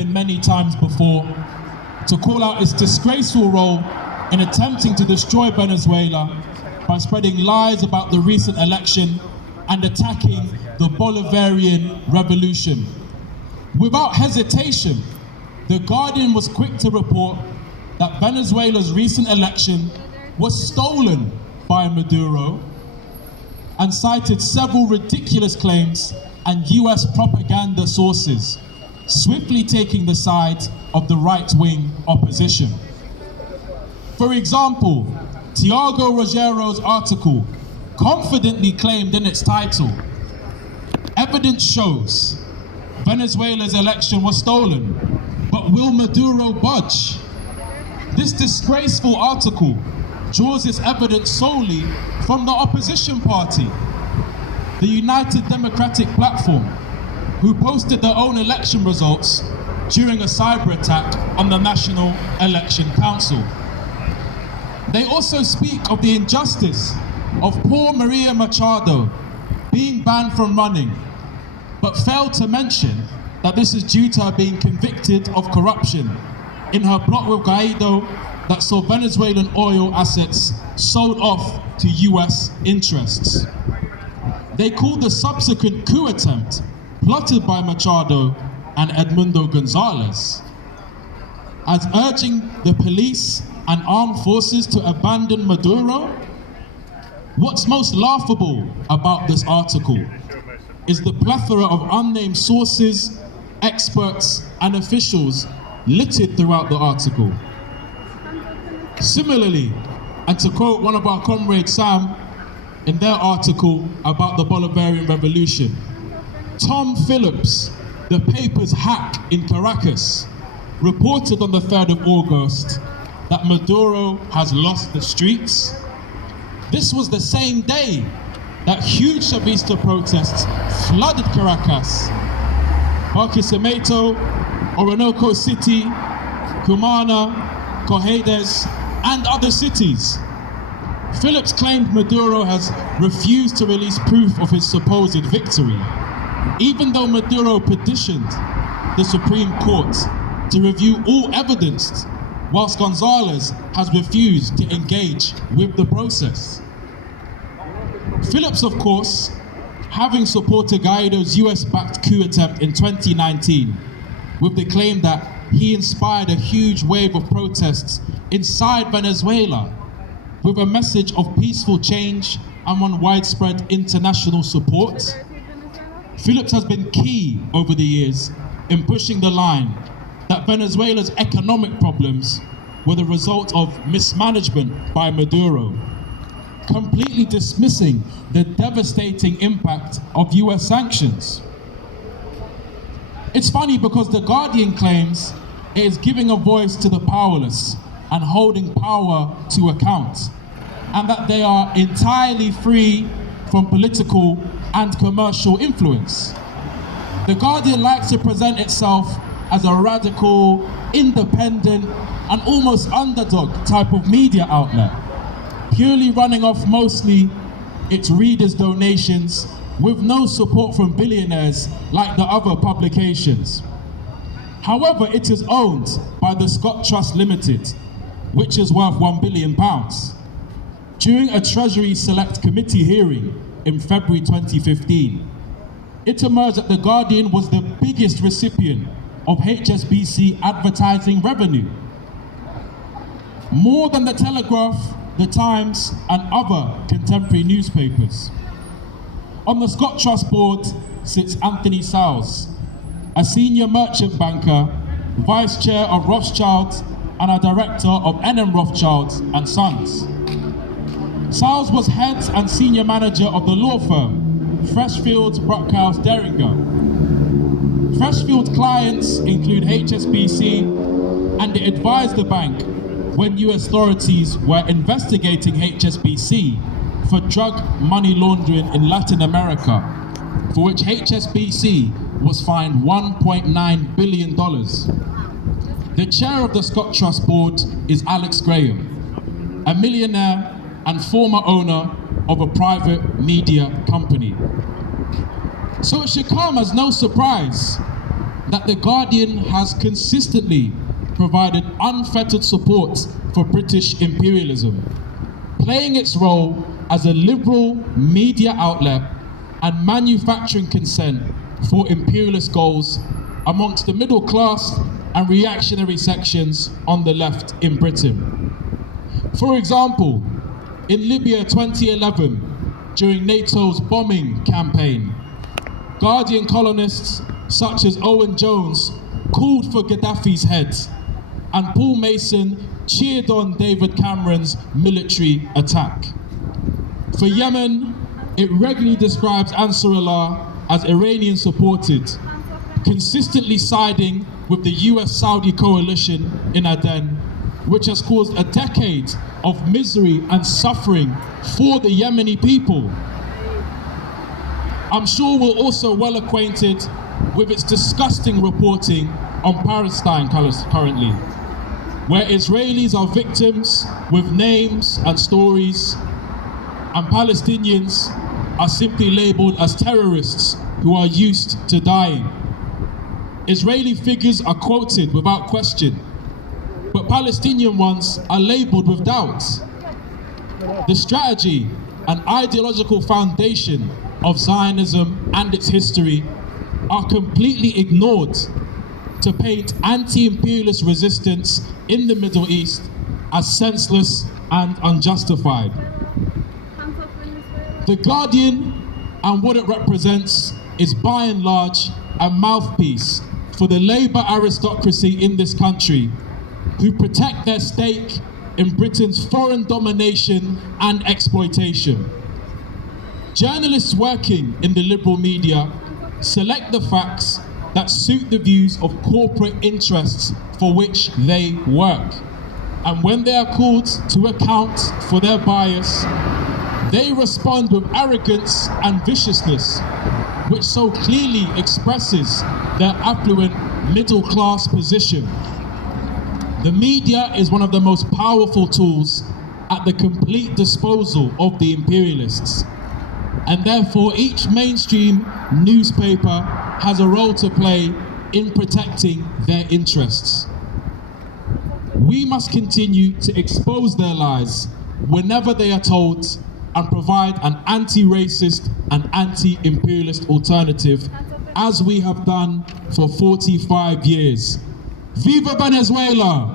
been many times before, to call out its disgraceful role in attempting to destroy Venezuela by spreading lies about the recent election and attacking the Bolivarian revolution. Without hesitation, The Guardian was quick to report that Venezuela's recent election was stolen by Maduro and cited several ridiculous claims and US propaganda sources, swiftly taking the side of the right-wing opposition. For example, Tiago Rogero's article confidently claimed in its title, "Evidence shows Venezuela's election was stolen, but will Maduro budge?" This disgraceful article draws its evidence solely from the opposition party, the United Democratic Platform, who posted their own election results during a cyber attack on the National Election Council. They also speak of the injustice of poor Maria Machado being banned from running, but fail to mention that this is due to her being convicted of corruption in her plot with Guaido that saw Venezuelan oil assets sold off to US interests. They called the subsequent coup attempt plotted by Machado and Edmundo Gonzalez as urging the police and armed forces to abandon Maduro. What's most laughable about this article is the plethora of unnamed sources, experts, and officials littered throughout the article. Similarly, and to quote one of our comrades, Sam, in their article about the Bolivarian Revolution, Tom Phillips, the paper's hack in Caracas, reported on the 3rd of August that Maduro has lost the streets. This was the same day that huge Chavista protests flooded Caracas, Barquisimeto, Orinoco City, Cumana, Corredes, and other cities. Phillips claimed Maduro has refused to release proof of his supposed victory, even though Maduro petitioned the Supreme Court to review all evidence, whilst Gonzalez has refused to engage with the process. Phillips, of course, having supported Guaido's US-backed coup attempt in 2019, with the claim that he inspired a huge wave of protests inside Venezuela, with a message of peaceful change and won widespread international support. Phillips has been key over the years in pushing the line that Venezuela's economic problems were the result of mismanagement by Maduro, completely dismissing the devastating impact of US sanctions. It's funny because The Guardian claims it is giving a voice to the powerless and holding power to account, and that they are entirely free from political and commercial influence. The Guardian likes to present itself as a radical, independent, and almost underdog type of media outlet, purely running off mostly its readers' donations with no support from billionaires like the other publications. However, it is owned by the Scott Trust Limited, which is worth £1 billion. During a Treasury Select Committee hearing in February 2015, it emerged that The Guardian was the biggest recipient of HSBC advertising revenue, more than The Telegraph, The Times, and other contemporary newspapers. On the Scott Trust board sits Anthony Sowles, a senior merchant banker, vice chair of Rothschild, and a director of NM Rothschild and Sons. Sowles was head and senior manager of the law firm Freshfields Bruckhaus Deringer. Freshfield clients include HSBC, and it advised the bank when US authorities were investigating HSBC for drug money laundering in Latin America, for which HSBC was fined $1.9 billion. The chair of the Scott Trust board is Alex Graham, a millionaire and former owner of a private media company. So it should come as no surprise that The Guardian has consistently provided unfettered support for British imperialism, playing its role as a liberal media outlet and manufacturing consent for imperialist goals amongst the middle class and reactionary sections on the left in Britain. For example, in Libya 2011, during NATO's bombing campaign, Guardian columnists such as Owen Jones called for Gaddafi's head, and Paul Mason cheered on David Cameron's military attack. For Yemen, it regularly describes Ansar Allah as Iranian supported, consistently siding with the US-Saudi coalition in Aden, which has caused a decade of misery and suffering for the Yemeni people. I'm sure we're also well acquainted with its disgusting reporting on Palestine currently, where Israelis are victims with names and stories, and Palestinians are simply labeled as terrorists who are used to dying. Israeli figures are quoted without question, but Palestinian ones are labeled with doubts. The strategy and ideological foundation of Zionism and its history are completely ignored to paint anti-imperialist resistance in the Middle East as senseless and unjustified. The Guardian and what it represents is by and large a mouthpiece for the Labour aristocracy in this country, who protect their stake in Britain's foreign domination and exploitation. Journalists working in the liberal media select the facts that suit the views of corporate interests for which they work. And when they are called to account for their bias, they respond with arrogance and viciousness, which so clearly expresses their affluent middle-class position. The media is one of the most powerful tools at the complete disposal of the imperialists, and therefore each mainstream newspaper has a role to play in protecting their interests. We must continue to expose their lies whenever they are told, and provide an anti-racist and anti-imperialist alternative, as we have done for 45 years. Viva Venezuela!